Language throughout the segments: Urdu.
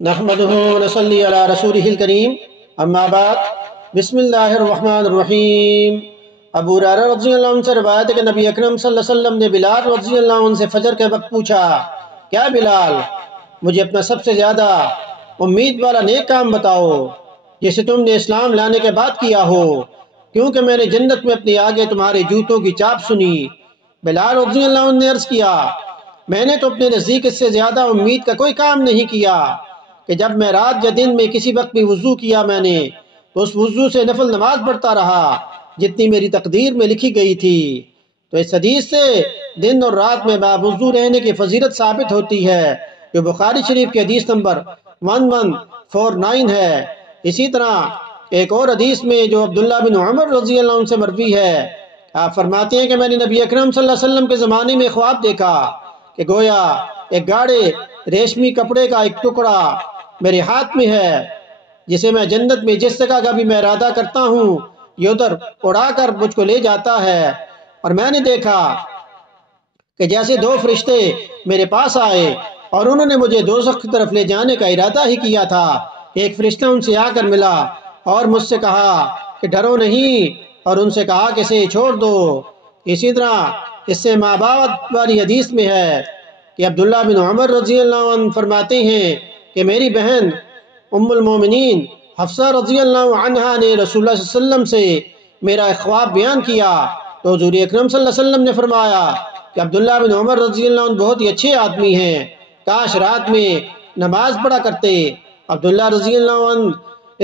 نحمده ونصلي على رسوله الكريم اما بعد بسم اللہ الرحمن الرحیم۔ ابو ہریرہ رضی اللہ عنہ سے روایت ہے کہ نبی اکرم صلی اللہ علیہ وسلم نے بلال رضی اللہ عنہ سے فجر کے وقت پوچھا، کیا بلال مجھے اپنا سب سے زیادہ امید والا نیک کام بتاؤ جسے تم نے اسلام لانے کے بعد کیا ہو، کیونکہ میں نے جنت میں اپنے آگے تمہارے جوتوں کی چاپ سنی۔ بلال رضی اللہ عنہ نے عرض کیا، میں نے تو اپنے نزدیک اس سے زیادہ امید کا کوئی کام نہیں کیا کہ جب میں رات یا دن میں کسی وقت بھی وضو کیا میں نے تو اس وضو سے نفل نماز پڑھتا رہا جتنی میری تقدیر میں لکھی گئی تھی۔ تو اس حدیث سے دن اور رات میں باوضو رہنے کی فضیلت ثابت ہوتی ہے، جو بخاری شریف کی حدیث نمبر 1149 ہے۔ اسی طرح ایک اور حدیث میں جو عبداللہ بن عمر رضی اللہ عنہ سے مروی ہے، آپ فرماتے ہیں کہ میں نے نبی اکرم صلی اللہ علیہ وسلم کے زمانے میں خواب دیکھا کہ گویا ایک گاڑے ریشمی کپڑے کا ایک ٹکڑا میرے ہاتھ میں ہے، جسے میں جنت میں جس جگہ کا بھی میں ارادہ کرتا ہوں یہ ادھر اڑا کر مجھ کو لے جاتا ہے۔ اور میں نے دیکھا کہ جیسے دو فرشتے میرے پاس آئے اور انہوں نے مجھے دوزخ کی طرف لے جانے کا ارادہ ہی کیا تھا کہ ایک فرشتہ ان سے آ کر ملا اور مجھ سے کہا کہ ڈرو نہیں، اور ان سے کہا کہ اسے چھوڑ دو۔ اسی طرح اس سے ماں باپ والی حدیث میں ہے کہ عبداللہ بن عمر رضی اللہ عنہ فرماتے ہیں کہ میری بہن ام المومنین حفصہ رضی اللہ عنہا نے رسول اللہ صلی اللہ علیہ وسلم سے میرا ایک خواب بیان کیا تو حضور اکرم صلی اللہ علیہ وسلم نے فرمایا کہ عبداللہ بن عمر رضی اللہ عنہ بہت ہی اچھے آدمی ہیں، کاش رات میں نماز پڑھا کرتے۔ عبداللہ رضی اللہ عنہ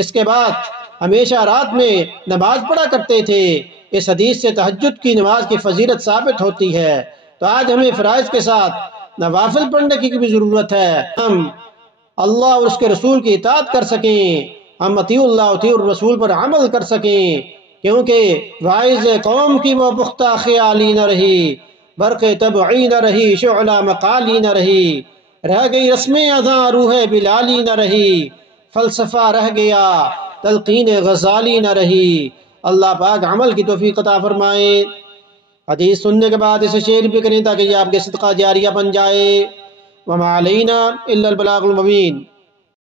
اس کے بعد ہمیشہ رات میں نماز پڑھا کرتے تھے۔ اس حدیث سے تہجد کی نماز کی فضیلت ثابت ہوتی ہے۔ تو آج ہمیں فرائض کے ساتھ نوافل پڑھنے کی بھی ضرورت ہے، ہم اللہ اور اس کے رسول کی اطاعت کر سکیں، ہم اطیعوا اللہ اطیعوا الرسول پر عمل کر سکیں، کیونکہ واعظ قوم کی وہ پختہ خیالی نہ رہی، برق طبعی نہ رہی، شعلہ مقالی نہ رہی، رہ گئی رسم اذاں روح بلالی نہ رہی، فلسفہ رہ گیا تلقین غزالی نہ رہی۔ اللہ پاک عمل کی توفیق عطا فرمائے۔ حدیث سننے کے بعد اسے شیئر بھی کریں تاکہ یہ آپ کے صدقہ جاریہ بن جائے۔ وما علینا الا البلاغ المبین۔